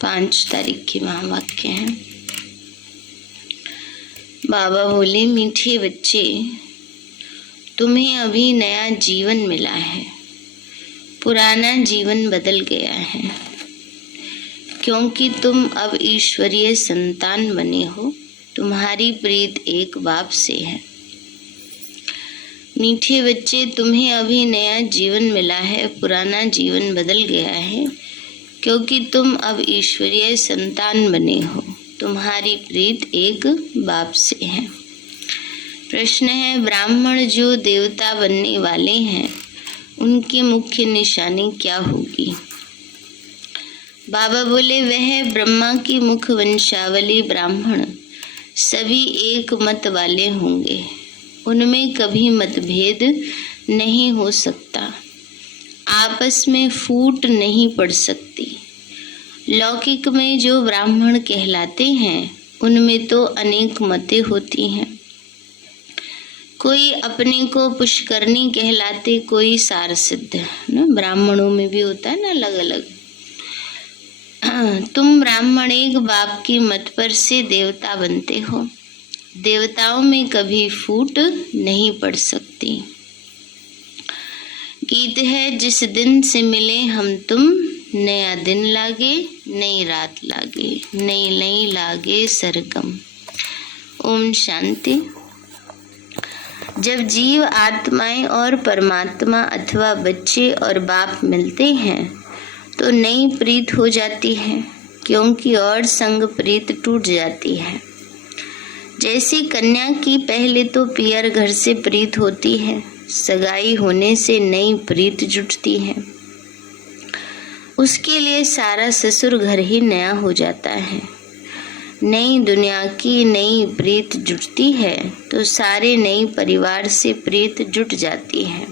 5 तारीख की महावाक्य है। बाबा बोले, मीठे बच्चे, तुम्हें अभी नया जीवन मिला है, पुराना जीवन बदल गया है, क्योंकि तुम अब ईश्वरीय संतान बने हो। तुम्हारी प्रीत एक बाप से है। मीठे बच्चे, तुम्हें अभी नया जीवन मिला है, पुराना जीवन बदल गया है, क्योंकि तुम अब ईश्वरीय संतान बने हो। तुम्हारी प्रीत एक बाप से है। प्रश्न है, ब्राह्मण जो देवता बनने वाले हैं उनकी मुख्य निशानी क्या होगी? बाबा बोले, वह ब्रह्मा की मुख वंशावली ब्राह्मण सभी एक मत वाले होंगे। उनमें कभी मतभेद नहीं हो सकता, आपस में फूट नहीं पड़ सकती। लौकिक में जो ब्राह्मण कहलाते हैं उनमें तो अनेक मतें होती हैं। कोई अपने को पुष्करणी कहलाते, कोई सारसिद्ध, ना ब्राह्मणों में भी होता है ना अलग अलग। तुम ब्राह्मण एक बाप की मत पर से देवता बनते हो। देवताओं में कभी फूट नहीं पड़ सकती। गीत है, जिस दिन से मिले हम तुम, नया दिन लागे नई रात लागे, नई नई लागे सरगम। ओम शांति। जब जीव आत्माएं और परमात्मा अथवा बच्चे और बाप मिलते हैं तो नई प्रीत हो जाती है, क्योंकि और संग प्रीत टूट जाती है। जैसे कन्या की पहले तो पियर घर से प्रीत होती है, सगाई होने से नई प्रीत जुटती है। उसके लिए सारा ससुर घर ही नया हो जाता है। नई दुनिया की नई प्रीत जुटती है तो सारे नई परिवार से प्रीत जुट जाती है।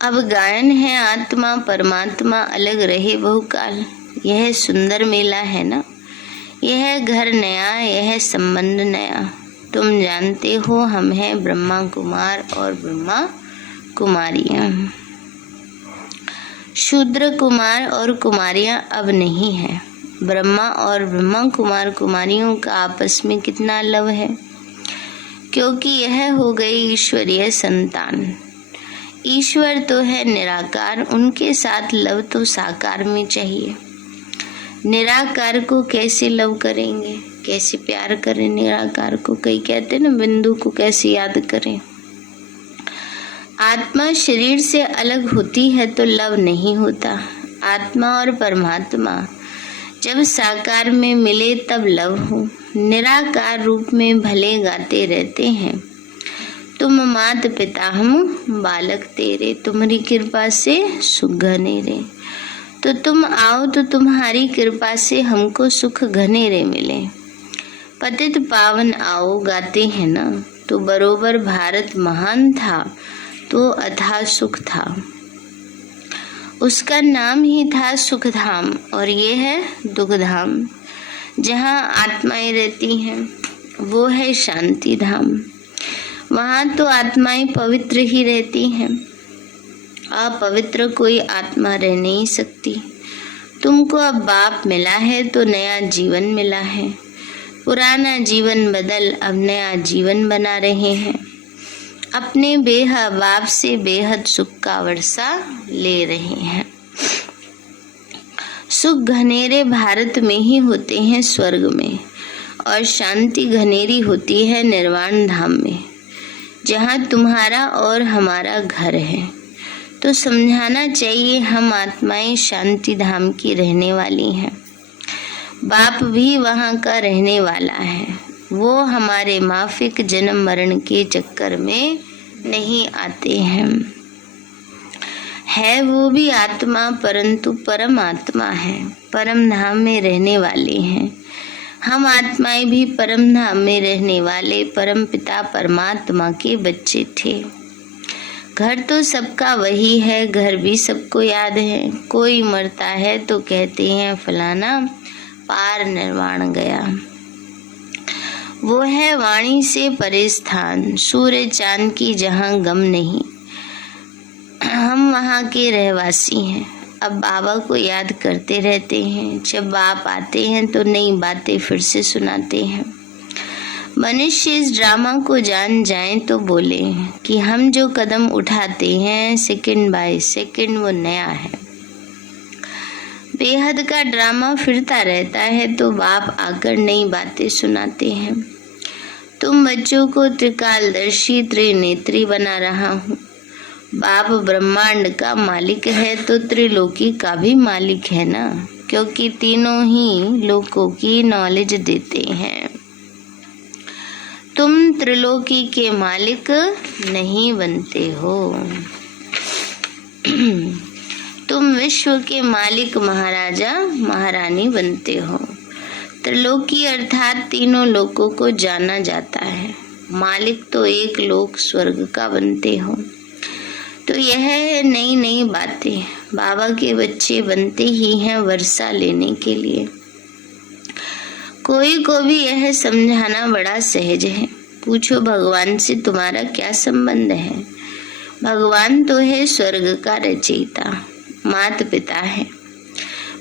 अब गायन है, आत्मा परमात्मा अलग रहे बहुकाल। यह सुंदर मेला है ना, यह घर नया, यह संबंध नया। तुम जानते हो हम हैं ब्रह्मा कुमार और ब्रह्मा कुमारियां। शूद्र कुमार और कुमारियां अब नहीं है। ब्रह्मा और ब्रह्मा कुमार कुमारियों का आपस में कितना लव है, क्योंकि यह हो गई ईश्वरीय संतान। ईश्वर तो है निराकार, उनके साथ लव तो साकार में चाहिए। निराकार को कैसे लव करेंगे, कैसे प्यार करें निराकार को? कई कहते हैं ना, बिंदु को कैसे याद करें। आत्मा शरीर से अलग होती है तो लव नहीं होता। आत्मा और परमात्मा जब साकार में मिले तब लव हो। निराकार रूप में भले गाते रहते हैं, तुम मात पिता हम बालक तेरे, तुम्हारी कृपा से सुख घनेरे। तो तुम आओ तो तुम्हारी कृपा से हमको सुख घनेरे मिले। पतित पावन आओ गाते हैं ना, तो बरोबर भारत महान था तो अथाह सुख था। उसका नाम ही था सुखधाम, और ये है दुखधाम। जहाँ आत्माएं रहती हैं वो है शांति धाम। वहाँ तो आत्माएं पवित्र ही रहती हैं, अपवित्र कोई आत्मा रह नहीं सकती। तुमको अब बाप मिला है तो नया जीवन मिला है। पुराना जीवन बदल अब नया जीवन बना रहे हैं। अपने बेहद बाप से बेहद सुख का वर्षा ले रहे हैं। सुख घनेरे भारत में ही होते हैं स्वर्ग में, और शांति घनेरी होती है निर्वाण धाम में, जहाँ तुम्हारा और हमारा घर है। तो समझाना चाहिए, हम आत्माएं शांति धाम की रहने वाली हैं। बाप भी वहाँ का रहने वाला है। वो हमारे माफिक जन्म मरण के चक्कर में नहीं आते हैं। है वो भी आत्मा, परंतु परम आत्मा है, परम धाम में रहने वाले हैं। हम आत्माएं भी परम धाम में रहने वाले परम पिता परमात्मा के बच्चे थे। घर तो सबका वही है, घर भी सबको याद है। कोई मरता है तो कहते हैं फलाना पार निर्वाण गया। वो है वाणी से परे स्थान, सूर्य चांद की जहाँ गम नहीं। हम वहाँ के रहवासी हैं। अब बाबा को याद करते रहते हैं। जब बाप आते हैं तो नई बातें फिर से सुनाते हैं। मनुष्य इस ड्रामा को जान जाएं तो बोले कि हम जो कदम उठाते हैं सेकंड बाय सेकंड वो नया है। बेहद का ड्रामा फिरता रहता है तो बाप आकर नई बातें सुनाते हैं। तुम बच्चों को त्रिकालदर्शी त्रिनेत्री बना रहा हूँ। बाप ब्रह्मांड का मालिक है तो त्रिलोकी का भी मालिक है ना, क्योंकि तीनों ही लोकों की नॉलेज देते हैं। तुम त्रिलोकी के मालिक नहीं बनते हो, तुम विश्व के मालिक महाराजा महारानी बनते हो। त्रिलोकी अर्थात तीनों लोकों को जाना जाता है। मालिक तो एक लोक स्वर्ग का बनते हो। तो यह है नई नई बातें। बाबा के बच्चे बनते ही हैं वर्षा लेने के लिए। कोई को भी यह समझाना बड़ा सहज है। पूछो भगवान से तुम्हारा क्या संबंध है। भगवान तो है स्वर्ग का रचयिता, माता पिता है।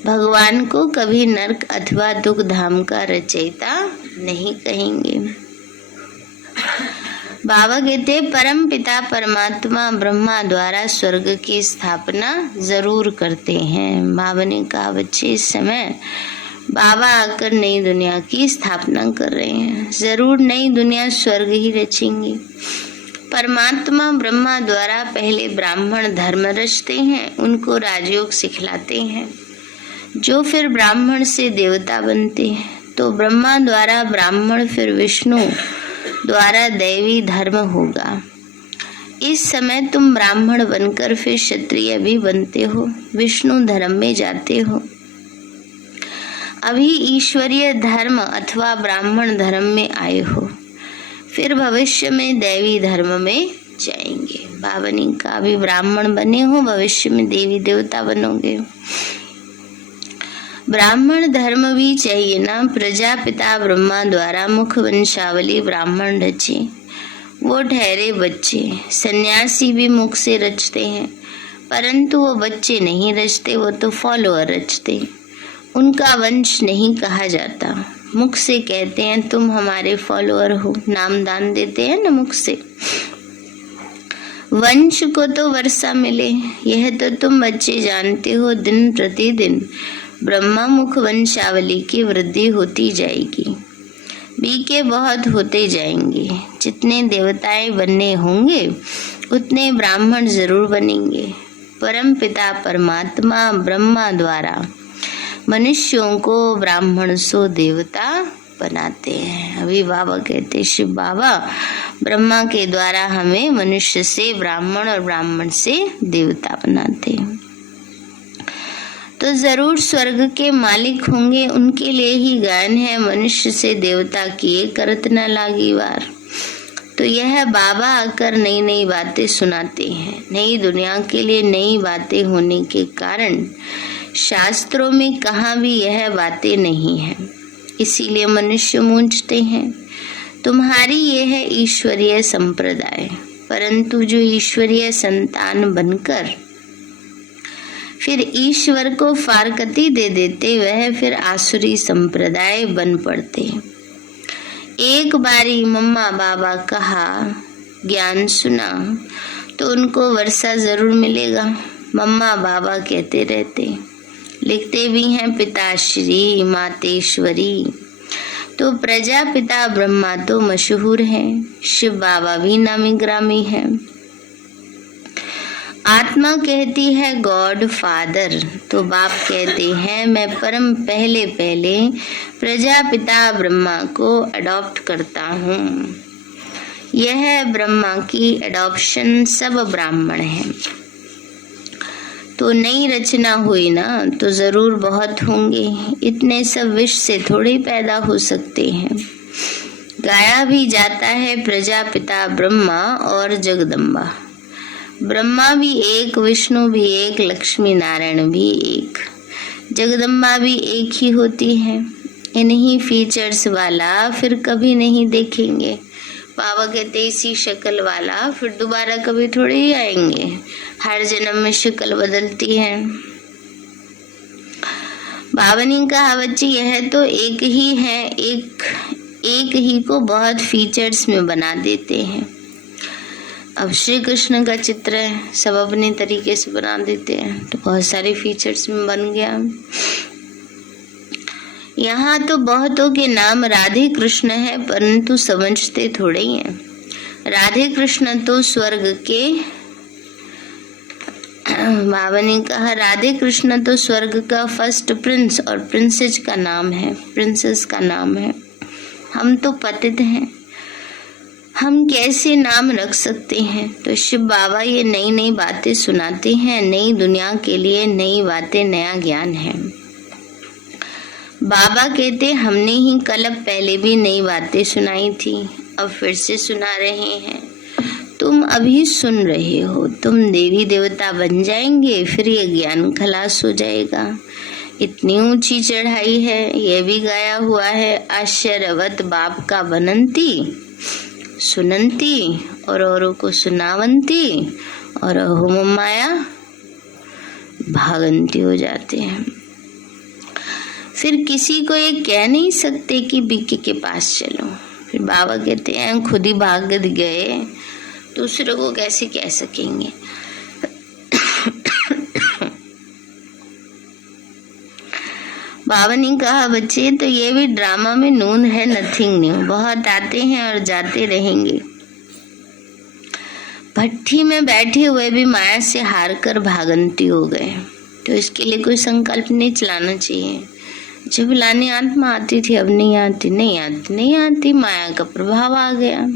भगवान को कभी नरक अथवा दुख धाम का रचयिता नहीं कहेंगे। बाबा कहते परम पिता परमात्मा ब्रह्मा द्वारा स्वर्ग की स्थापना जरूर करते हैं। बाबा ने कहा बच्चे इस समय बाबा आकर नई दुनिया की स्थापना कर रहे हैं। जरूर नई दुनिया स्वर्ग ही रचेंगे। परमात्मा ब्रह्मा द्वारा पहले ब्राह्मण धर्म रचते हैं, उनको राजयोग सिखलाते हैं, जो फिर ब्राह्मण से देवता बनते हैं। तो ब्रह्मा द्वारा ब्राह्मण फिर विष्णु द्वारा दैवी धर्म होगा। इस समय तुम ब्राह्मण बनकर फिर क्षत्रिय भी बनते हो, विष्णु धर्म में जाते हो। अभी ईश्वरीय धर्म अथवा ब्राह्मण धर्म में आए हो, फिर भविष्य में दैवी धर्म में जाएंगे। बाबा ने कहा अभी ब्राह्मण बने हो, भविष्य में देवी देवता बनोगे। ब्राह्मण धर्म भी चाहिए ना। प्रजापिता ब्रह्मा द्वारा मुख वंशावली ब्राह्मण रचे, वो ठहरे बच्चे। सन्यासी भी मुख से रचते हैं, परंतु वो बच्चे नहीं रचते, वो तो फॉलोअर रचते। उनका वंश नहीं कहा जाता। मुख से कहते हैं तुम हमारे फॉलोअर हो, नामदान देते हैं ना मुख से। वंश को तो वर्षा मिले, यह तो तुम बच्चे जानते हो। दिन प्रतिदिन ब्रह्मा मुख वंशावली की वृद्धि होती जाएगी। बीके बहुत होते जाएंगे। जितने देवताएं बनने होंगे उतने ब्राह्मण जरूर बनेंगे। परम पिता परमात्मा ब्रह्मा द्वारा मनुष्यों को ब्राह्मण सो देवता बनाते हैं। अभी बाबा कहते शिव बाबा ब्रह्मा के द्वारा हमें मनुष्य से ब्राह्मण और ब्राह्मण से देवता बनाते हैं। तो जरूर स्वर्ग के मालिक होंगे, उनके लिए ही गायन है मनुष्य से देवता किए करत न लागी वार। तो यह बाबा आकर नई नई बातें सुनाते हैं। नई दुनिया के लिए नई बातें होने के कारण शास्त्रों में कहाँ भी यह बातें नहीं है, इसीलिए मनुष्य मूंझते हैं। तुम्हारी यह है ईश्वरीय संप्रदाय, परंतु जो ईश्वरीय संतान बनकर फिर ईश्वर को फारकती दे देते वह फिर आसुरी संप्रदाय बन पड़ते। एक बारी मम्मा बाबा कहा ज्ञान सुना तो उनको वर्षा जरूर मिलेगा। मम्मा बाबा कहते रहते, लिखते भी हैं पिताश्री मातेश्वरी। तो प्रजापिता ब्रह्मा तो मशहूर है, शिव बाबा भी नामी ग्रामी है। आत्मा कहती है गॉड फादर, तो बाप कहते हैं मैं परम पहले प्रजापिता ब्रह्मा को अडॉप्ट करता हूँ। यह ब्रह्मा की अडॉप्शन सब ब्राह्मण है। तो नई रचना हुई ना तो जरूर बहुत होंगे। इतने सब विष से थोड़े पैदा हो सकते हैं। गाया भी जाता है प्रजापिता ब्रह्मा और जगदम्बा। ब्रह्मा भी एक, विष्णु भी एक, लक्ष्मी नारायण भी एक, जगदम्बा भी एक ही होती है। इन्हीं फीचर्स वाला फिर कभी नहीं देखेंगे। बाबा कहते इसी शक्ल वाला फिर दोबारा कभी थोड़े ही आएंगे। हर जन्म में शक्ल बदलती है। बाबा ने कहा बच्चे यह तो एक ही है, एक ही को बहुत फीचर्स में बना देते हैं। अब श्री कृष्ण का चित्र है, सब अपने तरीके से बना देते हैं तो बहुत सारे फीचर्स में बन गया। यहाँ तो बहुतों के नाम राधे कृष्ण है परंतु समझते थोड़े ही हैं। राधे कृष्ण तो स्वर्ग के, बाबा ने कहा राधे कृष्ण तो स्वर्ग का फर्स्ट प्रिंस और प्रिंसेस का नाम है। हम तो पतित हैं, हम कैसे नाम रख सकते हैं। तो शिव बाबा ये नई नई बातें सुनाते हैं, नई दुनिया के लिए नई बातें, नया ज्ञान है। बाबा कहते हमने ही कल पहले भी नई बातें सुनाई थी, अब फिर से सुना रहे हैं। तुम अभी सुन रहे हो, तुम देवी देवता बन जाएंगे, फिर ये ज्ञान खलास हो जाएगा। इतनी ऊंची चढ़ाई है, यह भी गाया हुआ है। आश्चर्यवत बाप का बनंती सुनंती और औरों को सुनावंती और अहोम माया भागंती हो जाते हैं। फिर किसी को ये कह नहीं सकते कि बीके के पास चलो। फिर बाबा कहते हैं खुद ही भाग गए, दूसरों को कैसे कह सकेंगे। बाबा ने कहा बच्चे तो ये भी ड्रामा में नून है, नथिंग न्यू। बहुत आते हैं और जाते रहेंगे। भट्टी में बैठे हुए भी माया से हार कर भागंती हो गए। तो इसके लिए कोई संकल्प नहीं चलाना चाहिए। जब लाने आत्मा आती थी, अब नहीं आती, माया का प्रभाव आ गया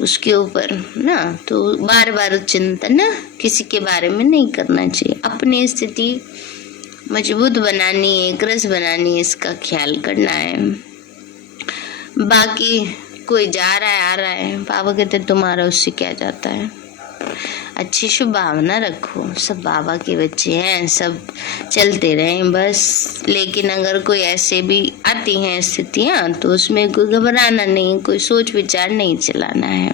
उसके ऊपर ना। तो बार बार चिंतन किसी के बारे में नहीं करना चाहिए। अपनी स्थिति मजबूत बनानी है, ग्रस बनानी है, इसका ख्याल करना है। बाकी कोई जा रहा है आ रहा है, बाबा कहते तुम्हारा उससे क्या जाता है। अच्छी शुभ भावना रखो, सब बाबा के बच्चे हैं, सब चलते रहें बस। लेकिन अगर कोई ऐसे भी आती हैं स्थितियाँ तो उसमें कोई घबराना नहीं, कोई सोच विचार नहीं चलाना है।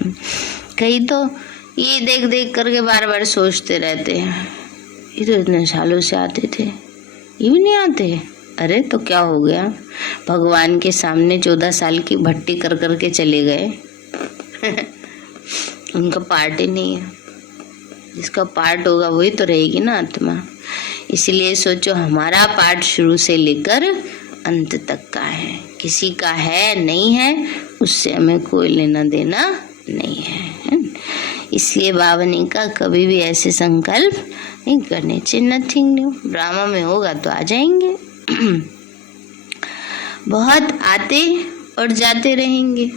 कहीं तो ये देख देख करके बार बार सोचते रहते हैं ये तो इतने सालों से आते थे, ये भी नहीं आते। अरे तो क्या हो गया, भगवान के सामने 14 साल की भट्टी कर करके चले गए। उनका पार्ट ही नहीं है, जिसका पार्ट होगा वही तो रहेगी ना आत्मा। इसलिए सोचो हमारा पार्ट शुरू से लेकर अंत तक का है, किसी का है नहीं है उससे हमें कोई लेना देना नहीं है। इसलिए बाबा ने कहा कभी भी ऐसे संकल्प नहीं करने चाहिए। नथिंग न्यू, ड्रामा में होगा तो आ जाएंगे। बहुत आते और जाते रहेंगे,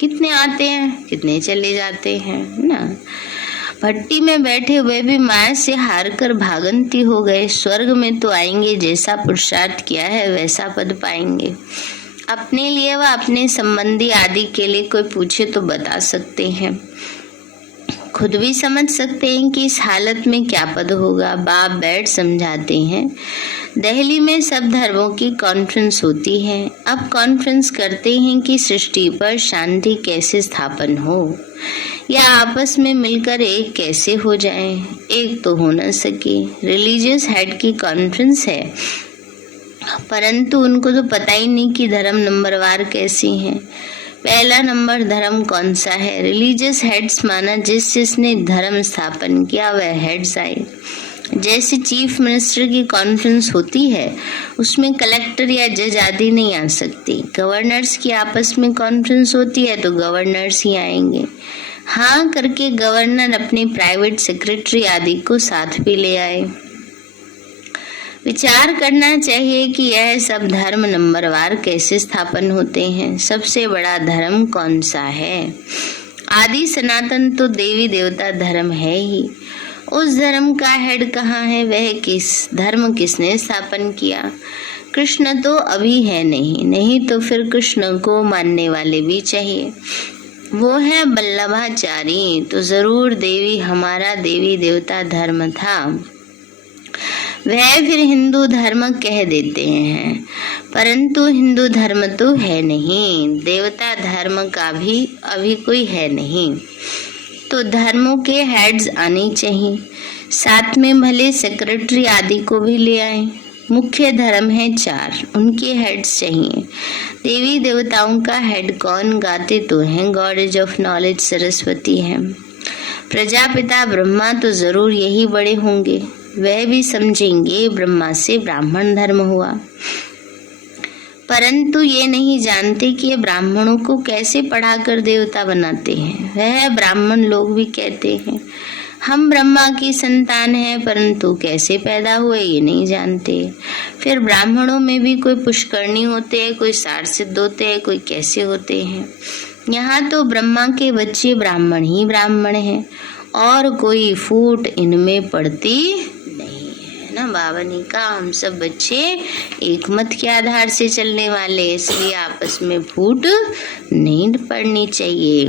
कितने आते हैं कितने चले जाते हैं ना। भट्टी में बैठे हुए भी माया से हार कर भागंती हो गए। स्वर्ग में तो आएंगे, जैसा पुरुषार्थ किया है वैसा पद पाएंगे। अपने लिए व अपने संबंधी आदि के लिए कोई पूछे तो बता सकते हैं, खुद भी समझ सकते हैं कि इस हालत में क्या पद होगा। बाप बैठ समझाते हैं। दिल्ली में सब धर्मों की कॉन्फ्रेंस होती है। अब कॉन्फ्रेंस करते हैं कि सृष्टि पर शांति कैसे स्थापन हो, या आपस में मिलकर एक कैसे हो जाए। एक तो हो न सके। रिलीजियस हेड की कॉन्फ्रेंस है, परंतु उनको तो पता ही नहीं कि धर्म नंबरवार कैसी है। पहला नंबर धर्म कौन सा है। रिलीजियस हेड्स माना जिसने धर्म स्थापन किया वह हेड्स आए। जैसे चीफ मिनिस्टर की कॉन्फ्रेंस होती है, उसमें कलेक्टर या जज आदि नहीं आ सकते। गवर्नर्स की आपस में कॉन्फ्रेंस होती है तो गवर्नर्स ही आएंगे। हाँ करके गवर्नर अपने प्राइवेट सेक्रेटरी आदि को साथ भी ले आए। विचार करना चाहिए कि यह सब धर्म नंबरवार कैसे स्थापन होते हैं। सबसे बड़ा धर्म कौन सा है। आदि सनातन तो देवी देवता धर्म है ही। उस धर्म का हेड कहाँ है, वह धर्म किसने स्थापन किया। कृष्ण तो अभी है नहीं तो फिर कृष्ण को मानने वाले भी चाहिए। वो है बल्लभाचारी, तो जरूर देवी हमारा देवी देवता धर्म था। वह फिर हिंदू धर्म कह देते हैं, परंतु हिंदू धर्म तो है नहीं। देवता धर्म का भी अभी कोई है नहीं। तो धर्मों के हेड्स आने चाहिए, साथ में भले सेक्रेटरी आदि को भी ले आए। मुख्य धर्म है 4, उनके हेड्स चाहिए। देवी देवताओं का हेड कौन? गाते तो हैं गॉडेज ऑफ नॉलेज सरस्वती है। प्रजापिता ब्रह्मा तो जरूर यही बड़े होंगे, वह भी समझेंगे ब्रह्मा से ब्राह्मण धर्म हुआ, परंतु ये नहीं जानते कि ये ब्राह्मणों को कैसे पढ़ाकर देवता बनाते हैं। वह ब्राह्मण लोग भी कहते हैं हम ब्रह्मा की संतान हैं, परंतु कैसे पैदा हुए ये नहीं जानते। फिर ब्राह्मणों में भी कोई पुष्करणी होते हैं, कोई 60 सिद्ध होते हैं, कोई कैसे होते हैं। यहाँ तो ब्रह्मा के बच्चे ब्राह्मण ही ब्राह्मण हैं और कोई फूट इनमें पड़ती नहीं है ना। बाबा ने कहा हम सब बच्चे एक मत के आधार से चलने वाले, इसलिए आपस में फूट नहीं पड़नी चाहिए।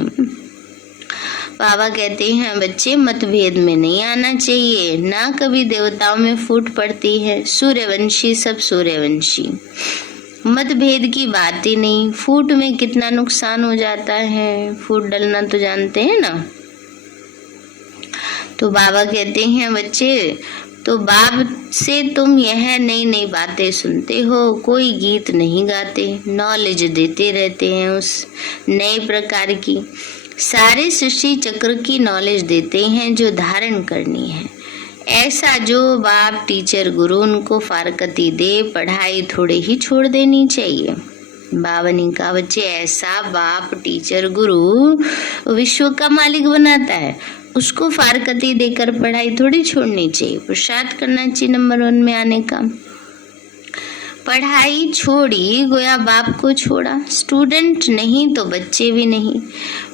बाबा कहते हैं बच्चे मतभेद में नहीं आना चाहिए, ना कभी देवताओं में फूट पड़ती है। सूर्यवंशी सब सूर्यवंशी, मतभेद की बात ही नहीं। फूट में कितना नुकसान हो जाता है, फूट डलना तो जानते हैं ना। तो बाबा कहते हैं बच्चे तो बाप से तुम यह नई नई बातें सुनते हो, कोई गीत नहीं गाते, नॉलेज देते रहते हैं उस नए प्रकार की। सारे सृष्टि चक्र की नॉलेज देते हैं जो धारण करनी है। ऐसा जो बाप टीचर गुरु उनको फारकती दे, पढ़ाई थोड़े ही छोड़ देनी चाहिए। बाबा ने कहा बच्चे ऐसा बाप टीचर गुरु विश्व का मालिक बनाता है, उसको फारकती देकर पढ़ाई थोड़ी छोड़नी चाहिए, पुरुषार्थ करना चाहिए नंबर 1 में आने का। पढ़ाई छोड़ी गोया बाप को छोड़ा, स्टूडेंट नहीं तो बच्चे भी नहीं।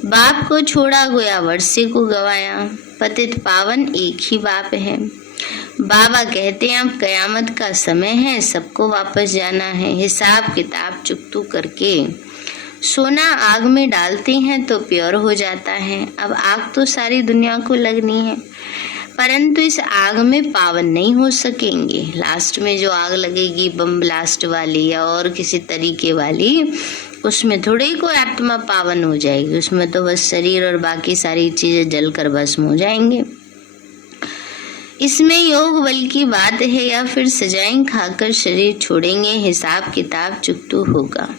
बाप को छोड़ा गोया वर्षे को गवाया, पतित पावन एक ही बाप है। बाबा कहते हैं अब कयामत का समय है, सबको वापस जाना है। हिसाब किताब चुकतू करके सोना आग में डालते हैं तो प्योर हो जाता है। अब आग तो सारी दुनिया को लगनी है, परंतु इस आग में पावन नहीं हो सकेंगे। लास्ट में जो आग लगेगी बम ब्लास्ट वाली या और किसी तरीके वाली, उसमें थोड़ी कोई आत्मा पावन हो जाएगी, उसमें तो बस शरीर और बाकी सारी चीजें जलकर भस्म हो जाएंगे। इसमें योग बल की बात है या फिर सजाएं खाकर शरीर छोड़ेंगे, हिसाब किताब चुकतू होगा।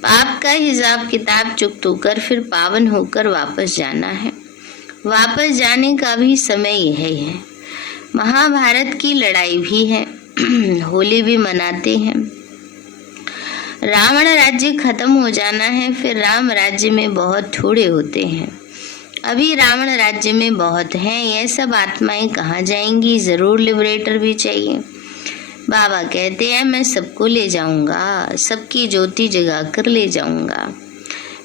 पाप का हिसाब किताब चुकतू कर फिर पावन होकर वापस जाना है। वापस जाने का भी समय यह है। महाभारत की लड़ाई भी है, होली भी मनाते हैं। रावण राज्य खत्म हो जाना है, फिर राम राज्य में बहुत थोड़े होते हैं। अभी रावण राज्य में बहुत हैं, ये सब आत्माएं कहाँ जाएंगी? जरूर लिबरेटर भी चाहिए। बाबा कहते हैं मैं सबको ले जाऊंगा, सबकी ज्योति जगा कर ले जाऊंगा।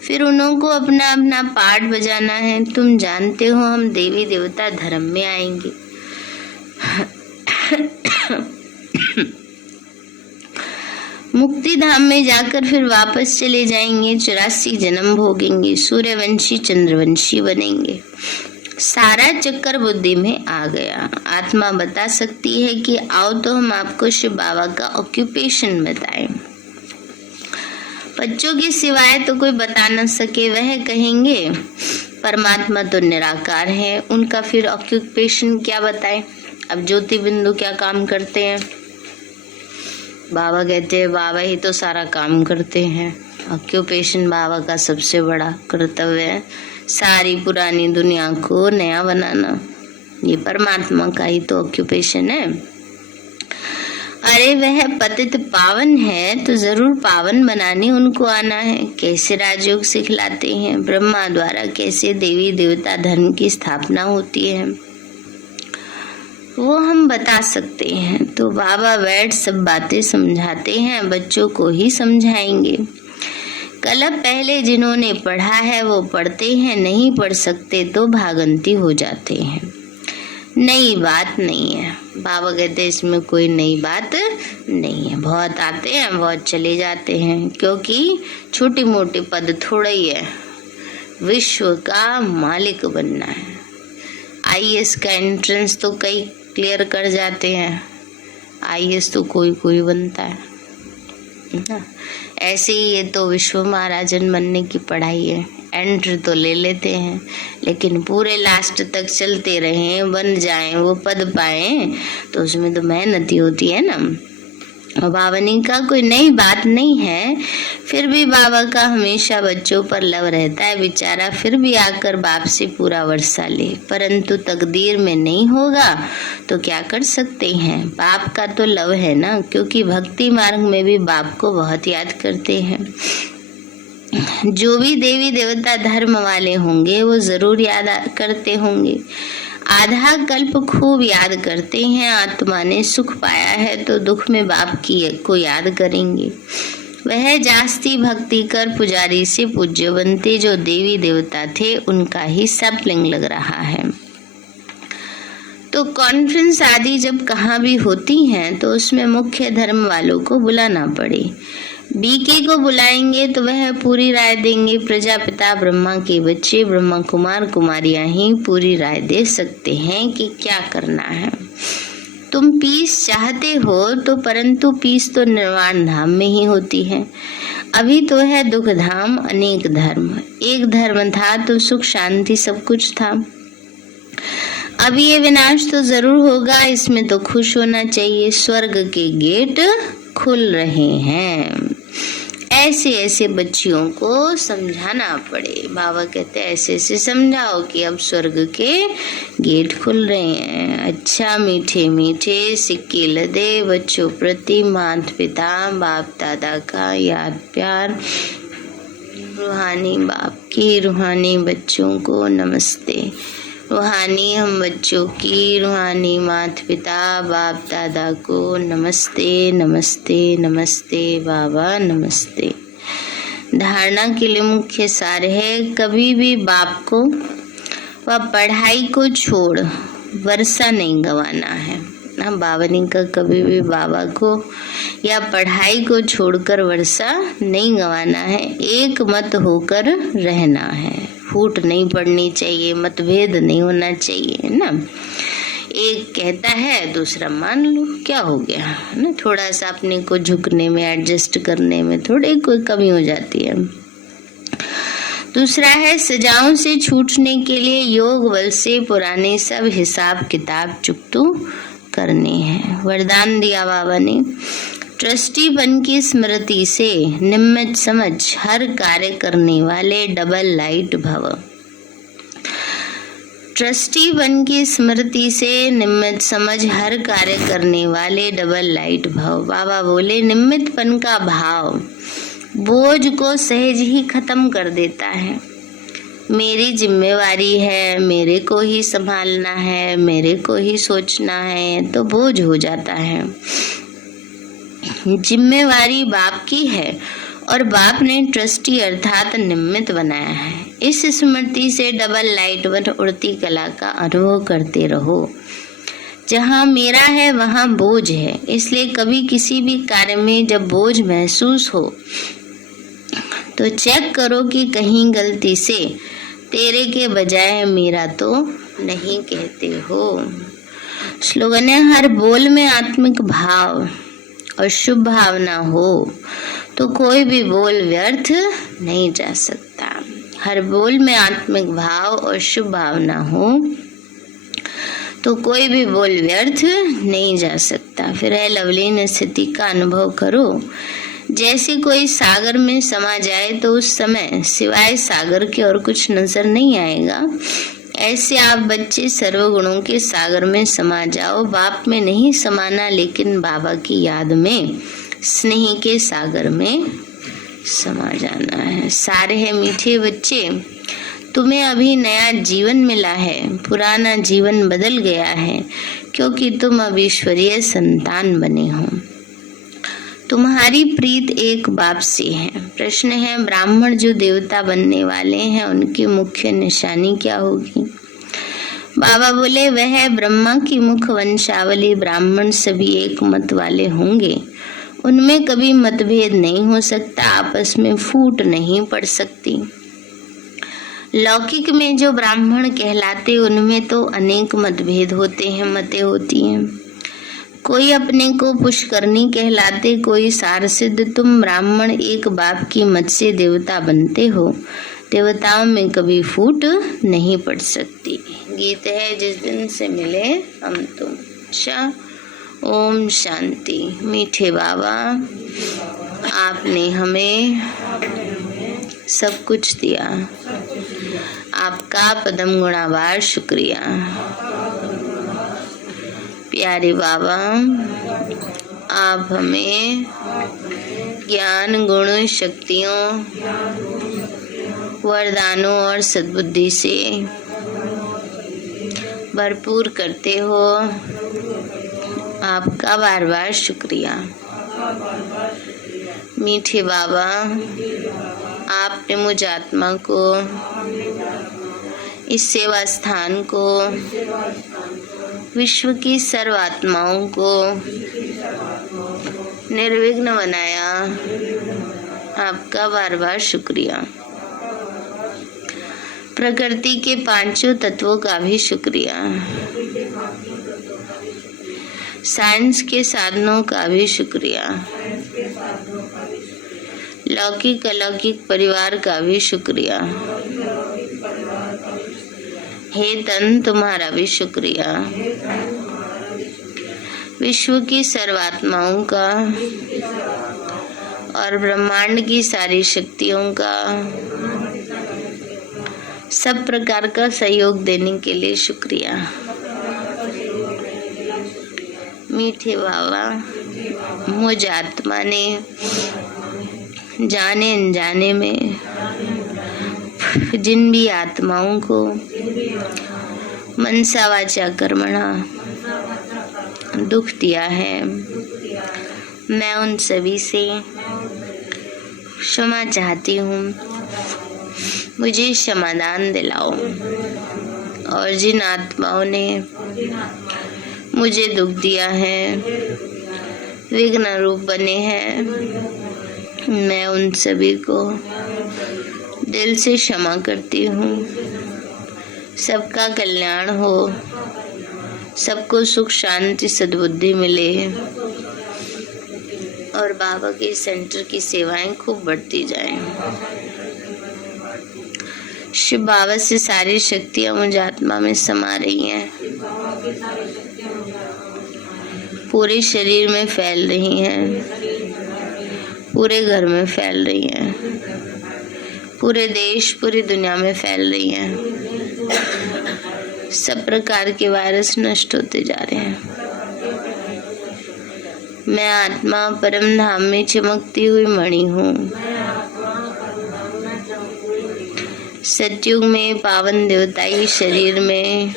फिर उन्हों को अपना अपना पार्ट बजाना है। तुम जानते हो हम देवी देवता धर्म में आएंगे, मुक्ति धाम में जाकर फिर वापस चले जाएंगे, 84 जन्म भोगेंगे, सूर्यवंशी चंद्रवंशी बनेंगे। सारा चक्कर बुद्धि में आ गया। आत्मा बता सकती है कि आओ तो हम आपको शिव बाबा का ऑक्यूपेशन बताएं। बच्चों के सिवाय तो कोई बता न सके, वह कहेंगे परमात्मा तो निराकार है, उनका फिर ऑक्यूपेशन क्या बताएं। अब ज्योति बिंदु क्या काम करते हैं? बाबा कहते हैं बाबा ही तो सारा काम करते हैं। ऑक्यूपेशन बाबा का सबसे बड़ा कर्तव्य है, सारी पुरानी दुनिया को नया बनाना। ये परमात्मा का ही तो ऑक्यूपेशन है। अरे वह पतित पावन है तो जरूर पावन बनाने उनको आना है। कैसे राजयोग सिखलाते हैं, ब्रह्मा द्वारा कैसे देवी देवता धर्म की स्थापना होती है, वो हम बता सकते हैं। तो बाबा बैठ सब बातें समझाते हैं, बच्चों को ही समझाएंगे। कल पहले जिन्होंने पढ़ा है वो पढ़ते हैं, नहीं पढ़ सकते तो भागंती हो जाते हैं। नई बात नहीं है। बाबा कहते हैं इसमें कोई नई बात नहीं है। बहुत आते हैं बहुत चले जाते हैं, क्योंकि छोटी मोटी पद थोड़ा ही है, विश्व का मालिक बनना है। आईएएस का एंट्रेंस तो कई क्लियर कर जाते हैं, आईएएस तो कोई कोई बनता है ना। ऐसे ही ये तो विश्व महाराजन बनने की पढ़ाई है, एंट्री तो ले लेते हैं, लेकिन पूरे लास्ट तक चलते रहें, बन जाएं, वो पद पाएं, तो उसमें तो मेहनत ही होती है ना। और बावनी का कोई नई बात नहीं है, फिर भी बाबा का हमेशा बच्चों पर लव रहता है। बेचारा फिर भी आकर बाप से पूरा वर्षा ले, परंतु तकदीर में नहीं होगा तो क्या कर सकते हैं। बाप का तो लव है ना, क्योंकि भक्ति मार्ग में भी बाप को बहुत याद करते हैं। जो भी देवी देवता धर्म वाले होंगे वो जरूर याद करते होंगे। आधा कल्प खूब याद करते हैं। आत्मा ने सुख पाया है तो दुख में बाप की को याद करेंगे। वह जास्ती भक्ति कर पुजारी से पूज्य बनते। जो देवी देवता थे उनका ही सप्लिंग लग रहा है। तो कॉन्फ्रेंस आदि जब कहाँ भी होती हैं तो उसमें मुख्य धर्म वालों को बुलाना पड़े। बीके को बुलाएंगे तो वह पूरी राय देंगे। प्रजापिता ब्रह्मा के बच्चे ब्रह्मा कुमार कुमारियां ही पूरी राय दे सकते हैं कि क्या करना है। तुम पीस चाहते हो तो, परंतु पीस तो निर्वाण धाम में ही होती है। अभी तो है दुख धाम अनेक धर्म। एक धर्म था तो सुख शांति सब कुछ था। अब ये विनाश तो जरूर होगा, इसमें तो खुश होना चाहिए। स्वर्ग के गेट खुल रहे हैं। ऐसे ऐसे बच्चियों को समझाना पड़े। बाबा कहते हैं ऐसे ऐसे समझाओ कि अब स्वर्ग के गेट खुल रहे हैं। अच्छा मीठे मीठे सिक्के लदे बच्चों प्रति माता पिता बाप दादा का याद प्यार। रूहानी बाप की रूहानी बच्चों को नमस्ते। रूहानी हम बच्चों की रूहानी माता पिता बाप दादा को नमस्ते नमस्ते नमस्ते बाबा नमस्ते। धारणा के लिए मुख्य सार है, कभी भी बाप को व पढ़ाई को छोड़ वर्षा नहीं गंवाना है ना। बावनी का कभी भी बाबा को या पढ़ाई को छोड़कर वर्षा नहीं गंवाना है। एक मत होकर रहना है। फूट नहीं पड़नी चाहिए, मतभेद नहीं होना चाहिए ना। एक कहता है दूसरा मान लो, क्या हो गया ना। थोड़ा सा अपने को झुकने में एडजस्ट करने में थोड़ी कोई कमी हो जाती है। दूसरा है सजाओं से छूटने के लिए योग बल से पुराने सब हिसाब किताब चुकतू करने हैं। वरदान दिया बाबा ने, ट्रस्टीपन की स्मृति से निम्मित समझ हर कार्य करने वाले डबल लाइट भव। ट्रस्टीपन की स्मृति से निम्मित समझ हर कार्य करने वाले डबल लाइट भव। बाबा बोले निम्मितपन का भाव बोझ को सहज ही खत्म कर देता है। मेरी जिम्मेवारी है, मेरे को ही संभालना है, मेरे को ही सोचना है, तो बोझ हो जाता है। जिम्मेवारी बाप की है और बाप ने ट्रस्टी अर्थात निमित्त बनाया है। इस स्मृति से डबल लाइट व उड़ती कला का अनुभव करते रहो। जहाँ मेरा है वहाँ बोझ है, इसलिए कभी किसी भी कार्य में जब बोझ महसूस हो तो चेक करो कि कहीं गलती से तेरे के बजाय मेरा तो नहीं कहते हो। स्लोगन है, हर बोल में आत्मिक भाव और शुभ भावना हो तो कोई भी बोल व्यर्थ नहीं जा सकता। हर बोल में आत्मिक भाव और शुभ भावना हो तो कोई भी बोल व्यर्थ नहीं जा सकता। फिर है लवलीन स्थिति का अनुभव करो। जैसे कोई सागर में समा जाए तो उस समय सिवाय सागर के और कुछ नजर नहीं आएगा। ऐसे आप बच्चे सर्वगुणों के सागर में समा जाओ। बाप में नहीं समाना, लेकिन बाबा की याद में स्नेह के सागर में समा जाना है। सारे हैं मीठे बच्चे, तुम्हें अभी नया जीवन मिला है। पुराना जीवन बदल गया है क्योंकि तुम अब ईश्वरीय संतान बने हो। तुम्हारी प्रीत एक बाप से है। प्रश्न है, ब्राह्मण जो देवता बनने वाले हैं उनकी मुख्य निशानी क्या होगी? बाबा बोले, वह ब्रह्मा की मुख वंशावली ब्राह्मण सभी एक मत वाले होंगे। उनमें कभी मतभेद नहीं हो सकता, आपस में फूट नहीं पड़ सकती। लौकिक में जो ब्राह्मण कहलाते उनमें तो अनेक मतभेद होते हैं, मतें होती हैं। कोई अपने को पुष्करणी कहलाते, कोई सारसिद्ध। तुम ब्राह्मण एक बाप की मत से देवता बनते हो। देवताओं में कभी फूट नहीं पड़ सकती। गीत है, जिस दिन से मिले हम तुम। अच्छा, ओम शांति। मीठे बाबा, आपने हमें सब कुछ दिया, आपका पदम गुणावार शुक्रिया। प्यारे बाबा, आप हमें ज्ञान, गुण, शक्तियों, वरदानों और सद्बुद्धि से भरपूर करते हो, आपका बार बार शुक्रिया। मीठे बाबा, आपने मुझ आत्मा को, इस सेवा स्थान को, विश्व की सर्व आत्माओं को निर्विघ्न बनाया, आपका बार बार शुक्रिया। प्रकृति के पांचों तत्वों का भी शुक्रिया, साइंस के साधनों का भी शुक्रिया, लौकिक अलौकिक परिवार का भी शुक्रिया। हे तन, तुम्हारा भी शुक्रिया। विश्व की सर्वात्माओं का और ब्रह्मांड की सारी शक्तियों का सब प्रकार का सहयोग देने के लिए शुक्रिया। मीठे बाबा, मुझ आत्मा ने जाने अनजाने में जिन भी आत्माओं को मनसा वाचा कर्मणा दुख दिया है, मैं उन सभी से क्षमा चाहती हूँ। मुझे क्षमादान दिलाओ। और जिन आत्माओं ने मुझे दुख दिया है, विघ्न रूप बने हैं, मैं उन सभी को दिल से क्षमा करती हूँ। सबका कल्याण हो, सबको सुख शांति सद्बुद्धि मिले और बाबा के सेंटर की सेवाएं खूब बढ़ती जाएं। शिव बाबा से सारी शक्तियां मुझ आत्मा में समा रही हैं, पूरे शरीर में फैल रही हैं, पूरे घर में फैल रही हैं, पूरे देश पूरी दुनिया में फैल रही हैं। सब प्रकार के वायरस नष्ट होते जा रहे हैं। मैं आत्मा परम धाम में चमकती हुई मणि हूँ। सतयुग में पावन देवताई शरीर में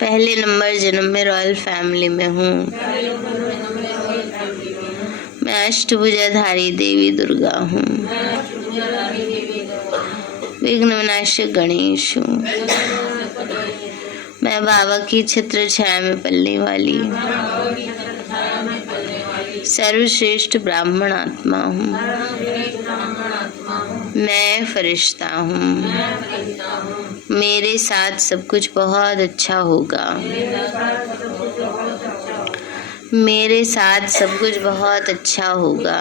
पहले नंबर जन्म में रॉयल फैमिली में हूँ। मैं अष्टभुजाधारी देवी दुर्गा हूँ। विघ्न विनाशक गणेश हूँ। मैं बाबा की छत्र छाया में पलने वाली सर्वश्रेष्ठ ब्राह्मण आत्मा हूँ। मैं फरिश्ता हूँ। मेरे साथ सब कुछ बहुत अच्छा होगा। मेरे साथ सब कुछ बहुत अच्छा होगा।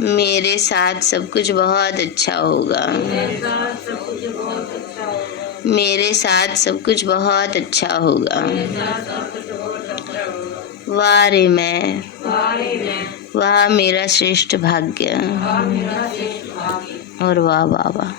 मेरे साथ सब कुछ बहुत अच्छा होगा। मेरे साथ सब कुछ बहुत अच्छा होगा। वाह रे मैं, वाह मेरा श्रेष्ठ भाग्य और वाह बाबा।